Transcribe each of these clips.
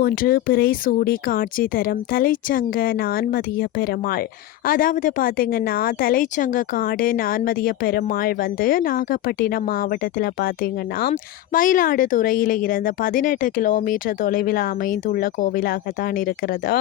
போன்று பிறை சூடி காட்சி தரும் தலைச்சங்க நான்மதிய பெருமாள். அதாவது பார்த்தீங்கன்னா தலைச்சங்க காடு நான்மதிய பெருமாள் வந்து நாகப்பட்டினம் மாவட்டத்தில் பார்த்தீங்கன்னா மயிலாடுதுறையில் இருந்து பதினெட்டு கிலோமீட்டர் தொலைவில் அமைந்துள்ள கோவிலாகத்தான் இருக்கிறது.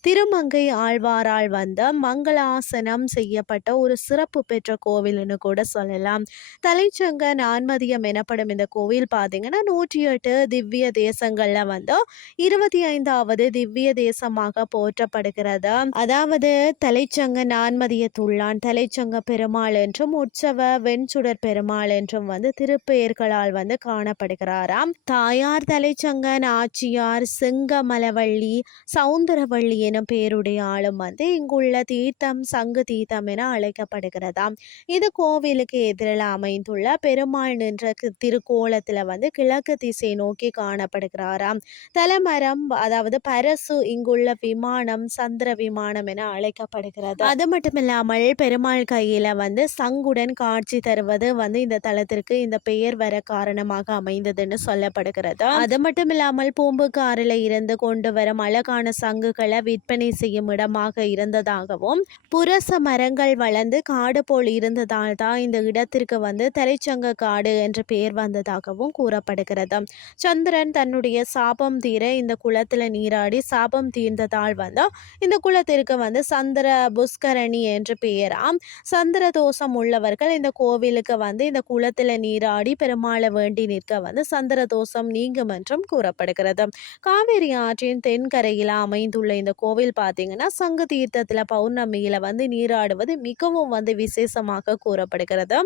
திருமங்கை ஆழ்வாரால் வந்த மங்களாசனம் செய்யப்பட்ட ஒரு சிறப்பு பெற்ற கோவில்னு கூட சொல்லலாம். தலைச்சங்க நான்மதியம் எனப்படும் இந்த கோவில் பார்த்தீங்கன்னா நூற்றி எட்டு திவ்ய தேசங்களில் வந்து இருபது இருபத்தி ஐந்தாவது திவ்ய தேசமாக போற்றப்படுகிறது? அதாவது தலைச்சங்க நான்மதிய துள்ளான் தலைச்சங்க பெருமாள் என்றும் உற்சவ வெண்சுடர் பெருமாள் என்றும் வந்து திருப்பெயர்களால் வந்து காணப்படுகிறாராம். தாயார் தலைச்சங்க நாச்சியார் செங்கமலவள்ளி சவுந்தரவள்ளி எனும் பேருடைய ஆளும் வந்து இங்குள்ள தீர்த்தம் சங்கு தீர்த்தம் என அழைக்கப்படுகிறதாம். இது கோவிலுக்கு எதிரில் அமைந்துள்ள பெருமாள் நின்ற திருக்கோலத்தில் வந்து கிழக்கு திசை நோக்கி காணப்படுகிறாராம். தலைமரம் அதாவது பரசு இங்குள்ள விமானம் சந்திர விமானம் என அழைக்கப்படுகிறது. அது மட்டும் இல்லாமல் பெருமாள் கையில வந்து சங்குடன் காட்சி தருவது வந்து இந்த தலத்திற்கு இந்த பெயர் வர காரணமாக அமைந்ததுன்னு சொல்லப்படுகிறது. அது மட்டும் இல்லாமல் பூம்புகாரில் இருந்து கொண்டு வரும் அழகான சங்குகளை விற்பனை செய்யும் இடமாக இருந்ததாகவும் புரச மரங்கள் வளர்ந்து காடு போல் இருந்ததால் தான் இந்த இடத்திற்கு வந்து தலைச்சங்க காடு என்ற பெயர் வந்ததாகவும் கூறப்படுகிறது. சந்திரன் தன்னுடைய சாபம் தீர இந்த குளத்தில் நீராடி சாபம் தீர்ந்ததால் வந்து இந்த குளத்திற்கு வந்து சந்திர புஷ்கரணி என்று பெயராம். சந்திர தோஷம் உள்ளவர்கள் இந்த கோவிலுக்கு வந்து இந்த குளத்தில் நீராடி பெருமாளை வேண்டி நிற்க வந்து சந்திர தோஷம் நீங்கும் என்றும் கூறப்படுகிறது. காவேரி ஆற்றின் தென்கரையில் அமைந்துள்ள இந்த கோவில் பார்த்தீங்கன்னா சங்கு தீர்த்தத்தில் பௌர்ணமியில் வந்து நீராடுவது மிகவும் வந்து விசேஷமாக கூறப்படுகிறது.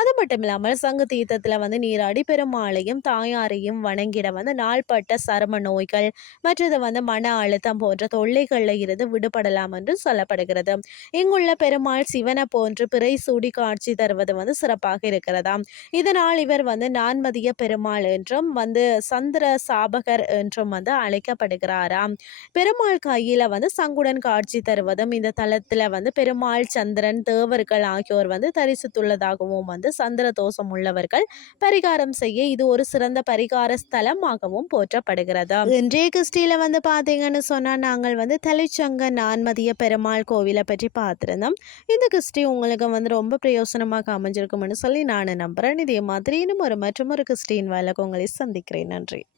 அது மட்டும் இல்லாமல் சங்கு தீர்த்தத்தில் வந்து நீராடி பெருமாளையும் தாயாரையும் வணங்கிட வந்து நாள்பட்ட சரும நோய்கள் மற்றது வந்து மன அழுத்தம் போன்ற தொல்லைகளில் இருந்து விடுபடலாம் என்று சொல்லப்படுகிறது. இங்குள்ள பெருமாள் சிவனை போன்று பிறை சூடி காட்சி தருவது வந்து சிறப்பாக இருக்கிறதாம். இதனால் இவர் வந்து நான்மதிய பெருமாள் என்றும் வந்து சந்திர சாபகர் என்றும் வந்து அழைக்கப்படுகிறாராம். பெருமாள் கையில வந்து சங்குடன் காட்சி தருவதும் இந்த தளத்துல வந்து பெருமாள் சந்திரன் தேவர்கள் ஆகியோர் வந்து தரிசித்துள்ளதாகவும் வந்து சந்திர தோஷம் உள்ளவர்கள் பரிகாரம் செய்ய இது ஒரு சிறந்த பரிகார ஸ்தலமாகவும் போற்றப்படுகிறது. இன்றைய கிறிஸ்டியில வந்து பார்த்தீங்கன்னு சொன்னால் நாங்கள் வந்து தலைச்சங்க நான்மதிய பெருமாள் கோவிலை பற்றி பார்த்துருந்தோம் இந்த கிறிஸ்டி உங்களுக்கு வந்து ரொம்ப பிரயோசனமாக அமைஞ்சிருக்கும்னு சொல்லி நான் நம்புகிறேன் இதே மாதிரி இன்னும் ஒரு மற்றும் ஒரு கிறிஸ்டின் வேலைக்கு உங்களை சந்திக்கிறேன். நன்றி.